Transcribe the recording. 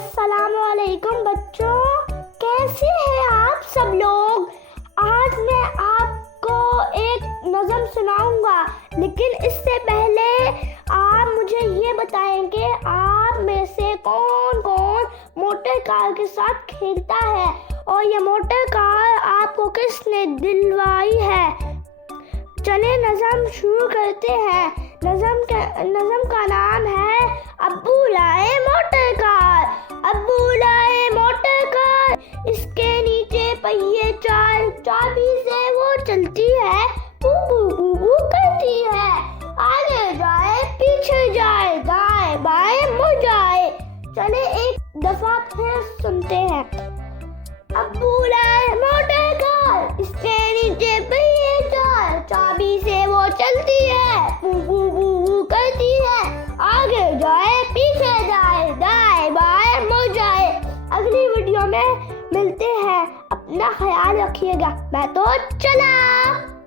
अस्सलामुअलैकुम बच्चों, कैसे हैं आप सब लोग। आज मैं आपको एक नज़म सुनाऊंगा, लेकिन इससे पहले आप मुझे ये बताएंगे आप में से कौन कौन मोटर कार के साथ खेलता है और ये मोटर कार आपको किसने दिलवाई है। चले नज़म शुरू करते हैं। नज़म का नाम है अब्बू लाए मोटर कार। अब्बू लाए मोटर कार, इसके नीचे पहिए चार, चाबी से वो चलती है, बू बू बू बू करती है। आगे जाए पीछे जाए, दाएं बाएं मुड़ जाए। चले एक दफा फिर सुनते हैं। अब्बू लाए मोटर कार, इसके नीचे पहिए चार, चाबी से वो चलती है, बू बू बू बू करती है। आगे जाए पीछे जाए, दाएं बाएं मुड़ जाए। अगली वीडियो में मिलते हैं, अपना ख्याल रखिएगा। मैं तो चला।